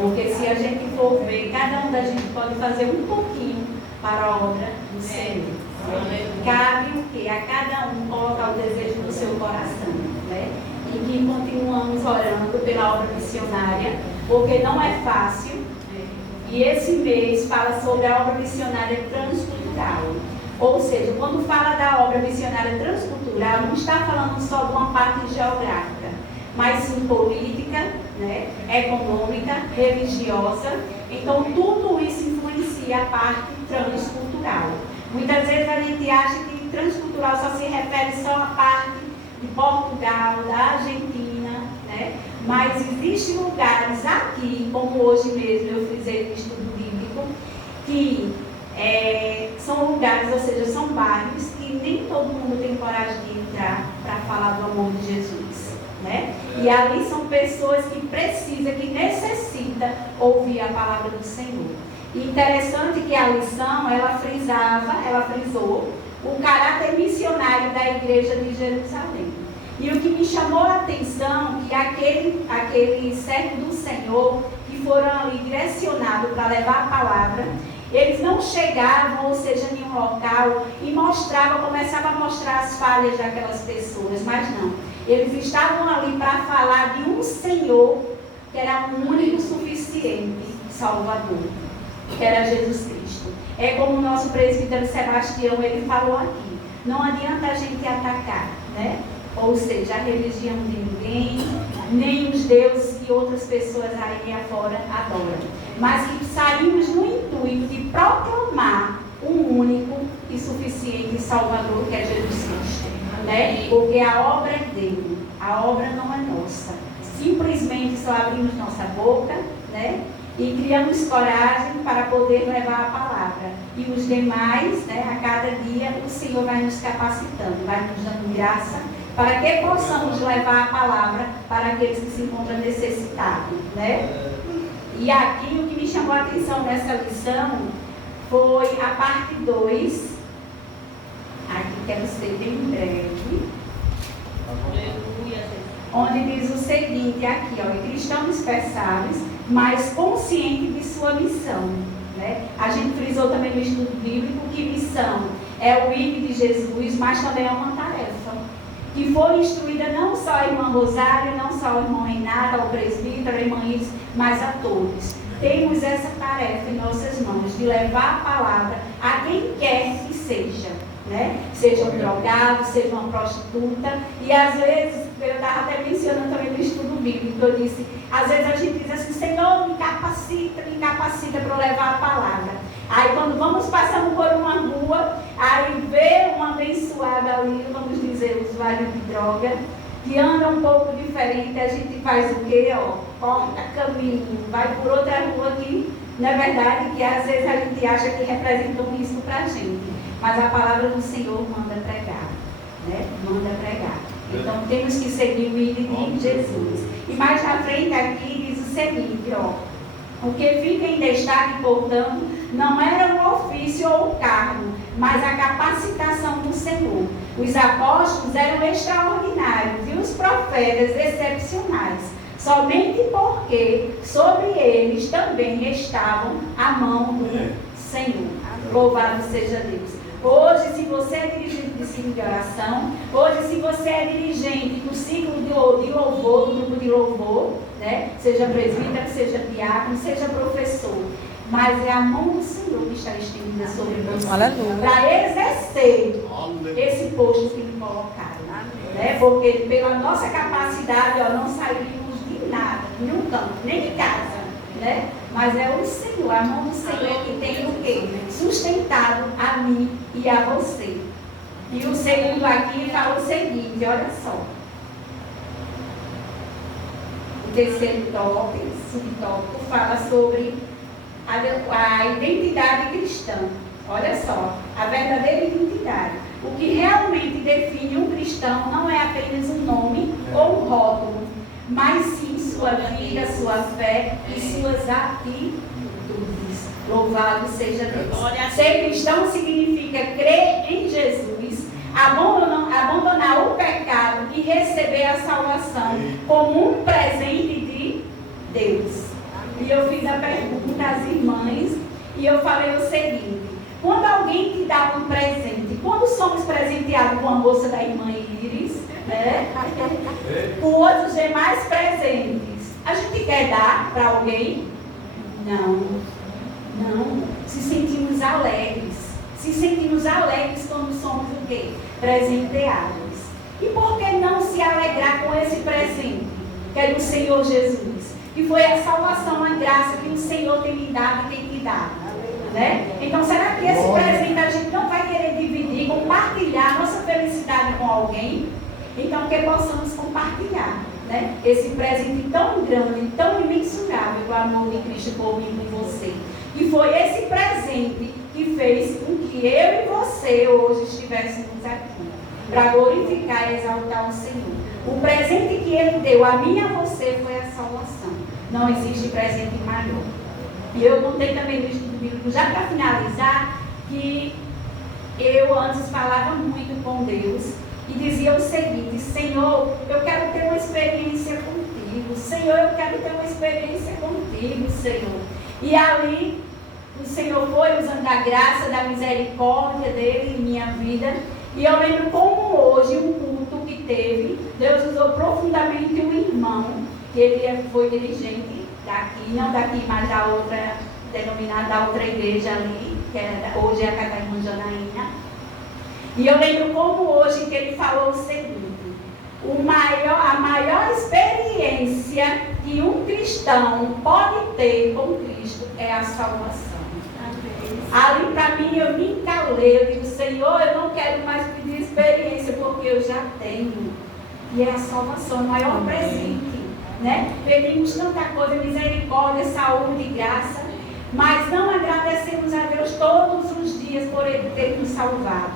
Porque se a gente for ver, cada um da gente pode fazer um pouquinho para a obra do Senhor. Cabe o quê? A cada um colocar o desejo do seu coração, né? E que continuamos orando pela obra missionária, porque não é fácil. E esse mês fala sobre a obra missionária transcultural. Ou seja, quando fala da obra missionária transcultural, não está falando só de uma parte geográfica, mas sim política, né, econômica, religiosa. Então, tudo isso influencia a parte transcultural. Muitas vezes a gente acha que transcultural só se refere só à parte de Portugal, da Argentina, né? Mas existem lugares aqui, como hoje mesmo eu frisei no estudo bíblico, que são lugares, ou seja, são bairros que nem todo mundo tem coragem de entrar para falar do amor de Jesus, né? E ali são pessoas que precisam, que necessitam ouvir a palavra do Senhor. E interessante que a lição, ela frisou o caráter missionário da igreja de Jerusalém. E o que me chamou a atenção, que aquele servo do Senhor, que foram ali direcionados para levar a palavra, eles não chegavam, ou seja, em um local e começavam a mostrar as falhas daquelas pessoas, mas não. Eles estavam ali para falar de um Senhor que era o único suficiente Salvador, que era Jesus Cristo. É como o nosso presbítero Sebastião, ele falou aqui, não adianta a gente atacar, né? Ou seja, a religião de ninguém, nem os deuses que outras pessoas aí afora adoram. Mas que saímos no intuito de proclamar um único e suficiente Salvador, que é Jesus Cristo, né? Porque a obra é dele, a obra não é nossa. Simplesmente só abrimos nossa boca, né? E criamos coragem para poder levar a palavra. E os demais, né, a cada dia, o Senhor vai nos capacitando, vai nos dando graça, para que possamos levar a palavra para aqueles que se encontram necessitados, né? E aqui o que me chamou a atenção nessa lição foi a parte 2. Aqui quero ser bem breve. Onde diz o seguinte, aqui, ó, cristãos dispersáveis, mas conscientes de sua missão, né? A gente frisou também no estudo bíblico que missão é o ID de Jesus, mas também é uma tarefa. Que foi instruída não só a irmã Rosário, não só ao irmão Renato, ao presbítero, à irmã Iris, mas a todos. Temos essa tarefa em nossas mãos, de levar a palavra a quem quer que seja, né? Seja um drogado, seja uma prostituta. E às vezes, eu estava até mencionando também no estudo bíblico, eu disse, às vezes a gente diz assim, Senhor, me capacita para levar a palavra. Aí quando vamos passando por uma rua, aí vê um abençoado ali, vamos dizer, usuário de droga, que anda um pouco diferente, a gente faz o quê? Ó, corta caminho, vai por outra rua que, na verdade, que às vezes a gente acha que representa um risco para a gente. Mas a palavra do Senhor manda pregar, né? Manda pregar. Então temos que seguir o ID de Jesus. E mais na frente aqui diz o seguinte, ó. O que fica em destaque, portanto, não era o ofício ou o cargo, mas a capacitação do Senhor. Os apóstolos eram extraordinários e os profetas excepcionais, somente porque sobre eles também estavam a mão do Senhor. Louvado seja Deus. Hoje, se você é dirigente de ciclo de oração, hoje, se você é dirigente do ciclo de louvor, do grupo de louvor, né? Seja presbítero, seja diácono, seja professor, mas é a mão do Senhor que está estendida sobre você, para exercer esse posto que lhe colocaram, né? Porque pela nossa capacidade, ó, não sairíamos de nada, de um canto, nem de casa, né? Mas é o Senhor, a mão do Senhor que tem o quê? Sustentado a mim e a você. E o segundo aqui fala o seguinte, olha só. O terceiro subtópico fala sobre a identidade cristã. Olha só, a verdadeira identidade. O que realmente define um cristão não é apenas um nome ou um rótulo, mas sim sua vida, sua fé e suas atitudes. Louvado seja Deus. Ser cristão significa crer em Jesus, abandonar o pecado e receber a salvação como um presente de Deus. E eu fiz a pergunta às irmãs e eu falei o seguinte: quando alguém te dá um presente, quando somos presenteados com a moça da irmã Iris, né? Com outros demais presentes, a gente quer dar para alguém? Não. Não. Se sentimos alegres. Se sentimos alegres quando somos o quê? Presenteados. E por que não se alegrar com esse presente, que é do Senhor Jesus? Que foi a salvação, a graça que o Senhor tem me dado e tem te dado. Né? Então, será que esse presente a gente não vai querer dividir, compartilhar nossa felicidade com alguém? Então, que possamos compartilhar, né? Esse presente tão grande, tão imensurável que o amor de Cristo por mim e por você. E foi esse presente que fez com que eu e você hoje estivéssemos aqui, para glorificar e exaltar o Senhor. O presente que Ele deu a mim e a você foi a salvação. Não existe presente maior. E eu contei também no estudo bíblico, já para finalizar, que eu antes falava muito com Deus e dizia o seguinte: Senhor, eu quero ter uma experiência contigo. Senhor, eu quero ter uma experiência contigo, Senhor. E ali o Senhor foi usando a graça, da misericórdia dele em minha vida. E eu lembro como hoje, um culto que teve, Deus usou profundamente um irmão, que ele foi dirigente daqui, não daqui, mas da outra denominada, da outra igreja ali, que hoje é a Casa Irmã Janaína. E eu lembro como hoje que ele falou o seguinte: a maior experiência que um cristão pode ter com Cristo é a salvação. Ali para mim eu me encalei, eu digo: Senhor, eu não quero mais pedir experiência, porque eu já tenho. E é a salvação, o maior presente. Né? Pedimos tanta coisa, misericórdia, saúde e graça, mas não agradecemos a Deus todos os dias por Ele ter nos salvado.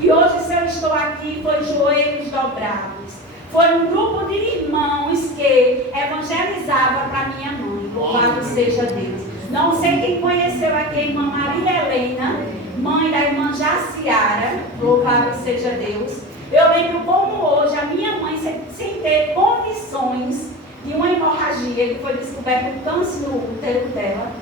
E hoje, se eu estou aqui, foi joelhos dobrados. Foi um grupo de irmãos que evangelizavam para minha mãe. Louvado seja Deus. Não sei quem conheceu aqui a irmã Maria Helena, mãe da irmã Jaciara. Louvado seja Deus. Eu lembro como hoje a minha mãe, sem ter condições de uma hemorragia, que foi descoberto um câncer no útero dela.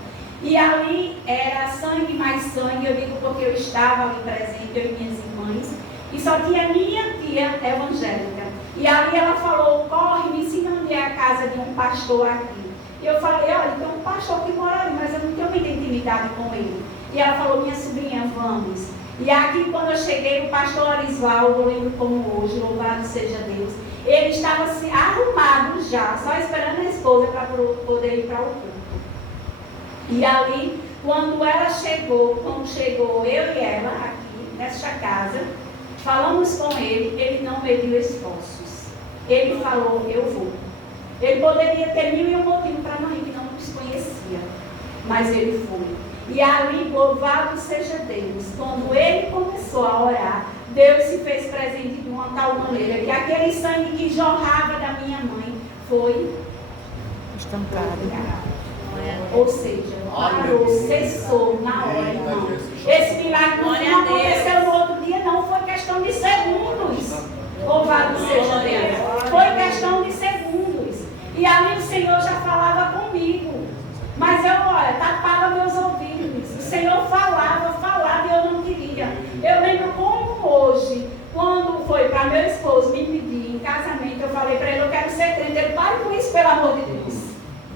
E ali era sangue mais sangue, eu digo porque eu estava ali presente, eu e minhas irmãs. E só tinha minha tia evangélica. E ali ela falou: corre, me ensina onde é a casa de um pastor aqui. E eu falei: olha, tem um pastor que mora ali, mas eu não tenho muita intimidade com ele. E ela falou: minha sobrinha, vamos. E aqui quando eu cheguei, o pastor Arisvaldo, eu lembro como hoje, louvado seja Deus, ele estava se arrumado já, só esperando a esposa para poder ir para o culto. E ali, quando chegou eu e ela aqui, nesta casa, falamos com ele, ele não mediu esforços. Ele falou: eu vou. Ele poderia ter 1001 motivos para não ir, que não nos conhecia, mas ele foi. E ali, louvado seja Deus, quando ele começou a orar, Deus se fez presente de uma tal maneira que aquele sangue que jorrava da minha mãe foi estancado. Ou seja, parou, cessou na hora, irmão. Esse milagre não aconteceu no outro dia, não. Foi questão de segundos. Louvado seja Deus. Foi questão de segundos. E ali o Senhor já falava comigo. Mas eu, tapava meus ouvidos. O Senhor falava e eu não queria. Eu lembro como hoje, quando foi para meu esposo me pedir em casamento, eu falei para ele: eu quero ser crente. Ele: pare com isso, pelo amor de Deus.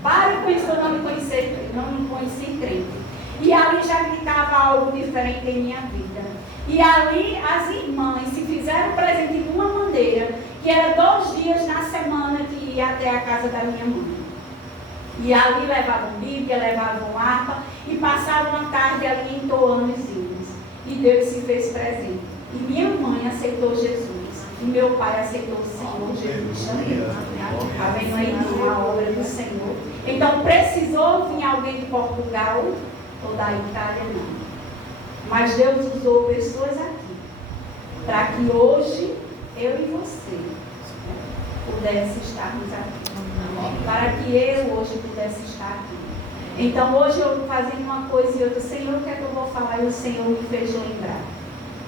Pare com isso, eu não me conheci crente. E ali já gritava algo diferente em minha vida. E ali as irmãs se fizeram presente de uma maneira que era 2 dias na semana que ia até a casa da minha mãe. E ali levavam Bíblia, levavam harpa e passavam a tarde ali entoando os hinos. E Deus se fez presente. E minha mãe aceitou Jesus. E meu pai aceitou o Senhor Jesus também. Está vendo aí a obra do Senhor? Então precisou vir alguém de Portugal ou da Itália, não. Mas Deus usou pessoas aqui para que hoje eu e você pudesse estarmos aqui. Para que eu hoje pudesse estar aqui. Então hoje eu fazendo uma coisa e outra: Senhor, o que é que eu vou falar? E o Senhor me fez lembrar.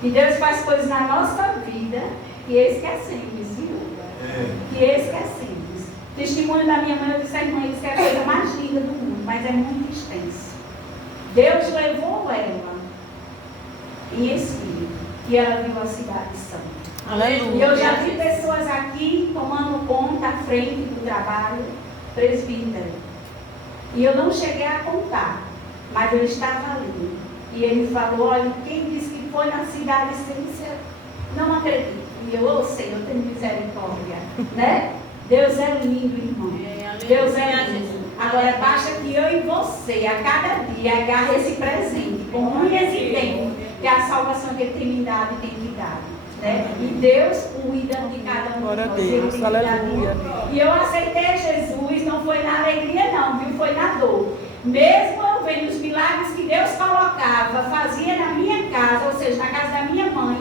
E Deus faz coisas na nossa vida que esquecemos, viu? Que esquecemos. Testemunho da minha mãe, eu disse à irmã: isso é a coisa mais linda do mundo. muito extenso. Deus levou ela em espírito e ela viu a cidade santa. Aleluia. E eu já vi pessoas aqui tomando conta à frente do trabalho presbítero. E eu não cheguei a contar, mas eu estava ali. E ele falou, olha, quem disse que foi na cidade essência, não acredito. E eu, ô Senhor, tenho misericórdia, né? Deus é lindo, irmão. Deus é lindo. Agora basta que eu e você, a cada dia, agarre esse presente, com unhas e dentes, que a salvação que ele tem me dado e tem te dado. Né? E Deus cuida de cada um. Glória a de Deus, nós. aleluia. E eu aceitei Jesus, não foi na alegria não, viu? Foi na dor. Mesmo eu vendo os milagres que Deus colocava, fazia na minha casa, ou seja, na casa da minha mãe,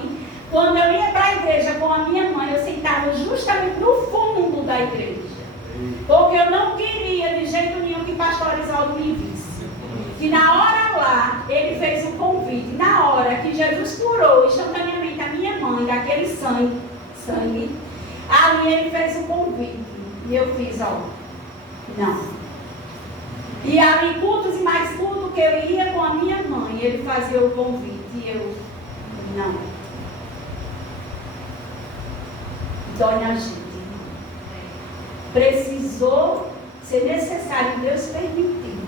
quando eu ia para a igreja com a minha mãe, eu sentava justamente no fundo da igreja. Porque eu não queria de jeito nenhum que pastor Isoldo me visse. Que na hora lá, ele fez um convite. Na hora que Jesus curou instantaneamente a minha mãe daquele sangue, ali ele fez um convite. E eu fiz, ó, não. E ali, cultos e mais cultos que eu ia com a minha mãe, ele fazia o convite. E eu, não. Dói na gente. Precisou ser necessário, Deus permitiu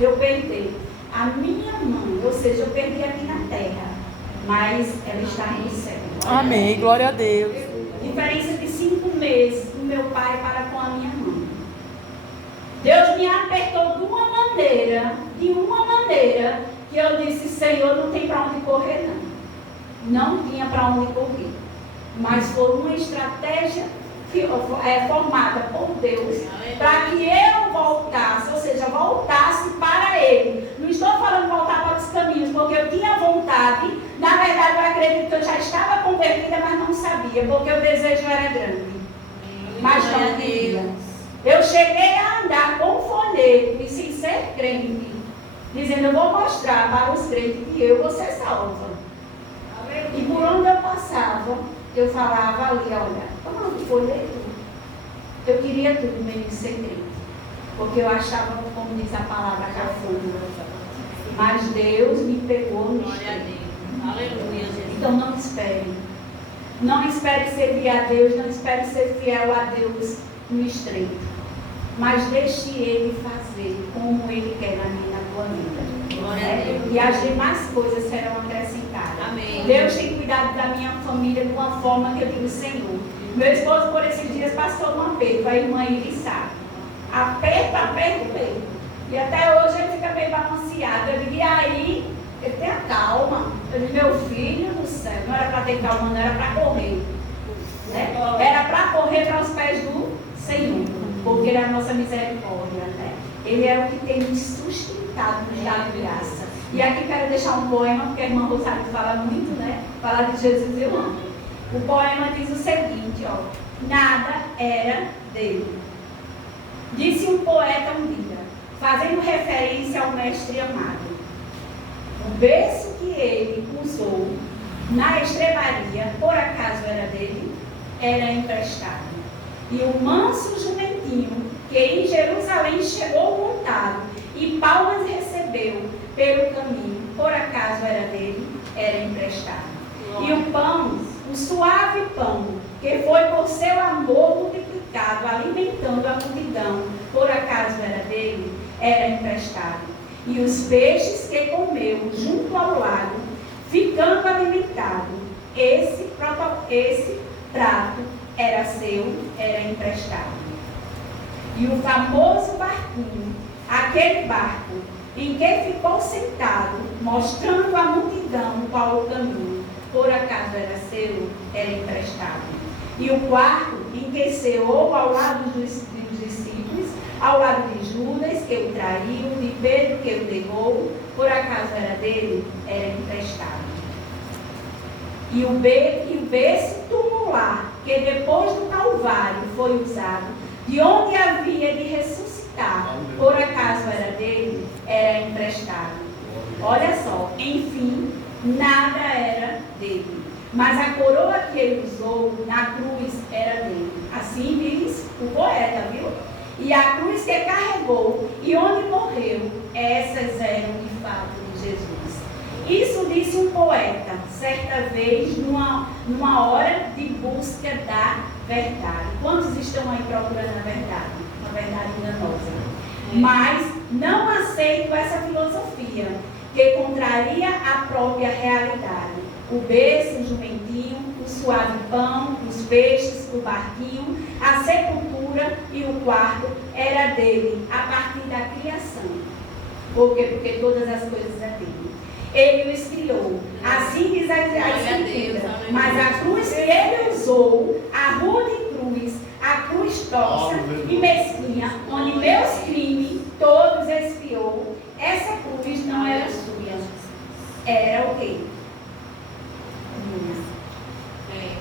eu perder a minha mãe, ou seja, eu perdi aqui na terra, mas ela está no céu. Amém, glória a Deus. Diferença de 5 meses do meu pai para com a minha mãe. Deus me apertou de uma maneira, que eu disse, Senhor, não tem para onde correr não. Não tinha para onde correr. Mas foi uma estratégia formada por Deus para que eu voltasse, ou seja, voltasse para Ele. Não estou falando voltar para os caminhos, porque eu tinha vontade. Na verdade, eu acredito que eu já estava convertida, mas não sabia, porque o desejo era grande. Mas não queria. Eu cheguei a andar com folheto e sem ser crente, dizendo, eu vou mostrar para os crentes que eu vou ser salva. E por onde eu passava, eu falava ali, olha, toma um folheto. Eu queria tudo menos ser crente, porque eu achava, como diz a palavra, cafona. Mas Deus me pegou no estreito. Aleluia, Jesus. Então não espere. Não espere servir a Deus, não espere ser fiel a Deus no estreito. Mas deixe Ele fazer como Ele quer na minha e na tua vida. Glória a Deus. E as demais coisas serão acrescentadas. Amém. Deus tem cuidado da minha família de uma forma que eu digo, Senhor. Meu esposo, por esses dias, passou um aperto. A irmã Iris sabe. Aperto mesmo. E até hoje ele fica meio balanceado. Eu digo, e aí? Ele tem a calma. Eu digo, meu filho do céu, não era para ter calma, não era para correr. Né? Era para correr para os pés do Senhor. Porque Ele é a nossa misericórdia. Né? Ele é o que tem nos sustentado, nos dado graça. E aqui quero deixar um poema, porque a irmã Rosário fala muito, né? Fala de Jesus eu amo. O poema diz o seguinte, ó. Nada era dele. Disse um poeta um dia, fazendo referência ao mestre amado. O berço que ele usou na estrebaria, por acaso era dele, era emprestado. E o manso jumentinho, que em Jerusalém chegou montado, e palmas recebeu pelo caminho, por acaso era dele, era emprestado. E o pão, o suave pão, que foi por seu amor multiplicado, alimentando a multidão, por acaso era dele, era emprestado. E os peixes que comeu junto ao lago, ficando alimentado, esse prato era seu, era emprestado. E o famoso barquinho, aquele barco, em que ficou sentado, mostrando à multidão qual o caminho, por acaso era seu, era emprestado. E o quarto, em que ceou ao lado dos discípulos, ao lado de Judas, que o traiu, de Pedro, que o negou, por acaso era dele, era emprestado. E o berço tumular, que depois do Calvário foi usado, de onde havia de ressuscitar, por acaso era dele, era emprestado. Olha só, enfim, nada era dele. Mas a coroa que ele usou na cruz era dele. Assim diz o poeta, viu? E a cruz que carregou e onde morreu certa vez numa hora de busca da verdade. Quantos estão aí procurando a verdade? Uma verdade enganosa. Mas não aceito essa filosofia, que contraria a própria realidade. O berço, o jumentinho, o suave pão, os peixes, o barquinho, a sepultura e o quarto era dele, a partir da criação. Por quê? Porque todas as coisas é dele. Ele os criou. Assim diz a Escritura. Mas a cruz que ele usou, a rude cruz, a cruz torta e mesquinha, onde meus crimes todos expiou, essa cruz não era sua. Era o quê?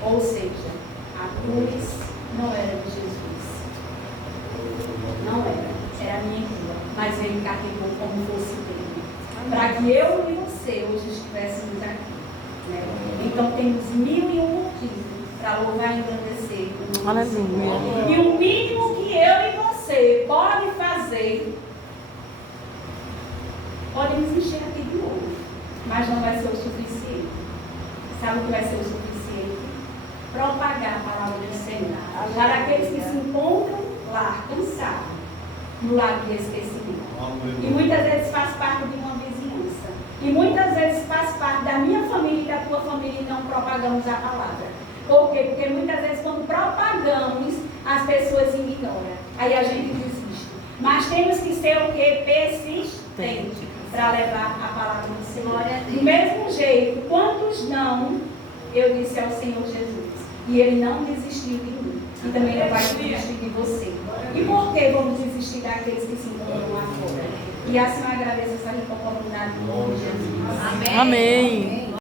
Ou seja, a cruz não era de Jesus. Não era minha irmã, mas ele carregou como fosse dele. Para que eu e você hoje estivéssemos aqui. Né? Então temos 1001 motivos para louvar e engrandecer o nome do Senhor. E o mínimo que eu e você pode fazer, podemos encher aqui de novo, mas não vai ser o suficiente. Sabe o que vai ser o suficiente? Propagar a palavra do Senhor. Para aqueles que se encontram lá, cansados, no lago de esquecimento. E muitas vezes faz parte de uma vizinhança. E muitas vezes faz parte da minha família e da tua família e não propagamos a palavra. Por quê? Porque muitas vezes quando propagamos, as pessoas ignoram. Aí a gente desiste. Mas temos que ser o quê? Persistente para levar a palavra do Senhor. Do mesmo jeito, quantos não, eu disse ao Senhor Jesus. E Ele não desistiu de mim. E também não vai desistir de você. E por que vamos desistir daqueles que se encontram lá fora? E assim eu agradeço essa rica oportunidade do nome de Jesus. Amém.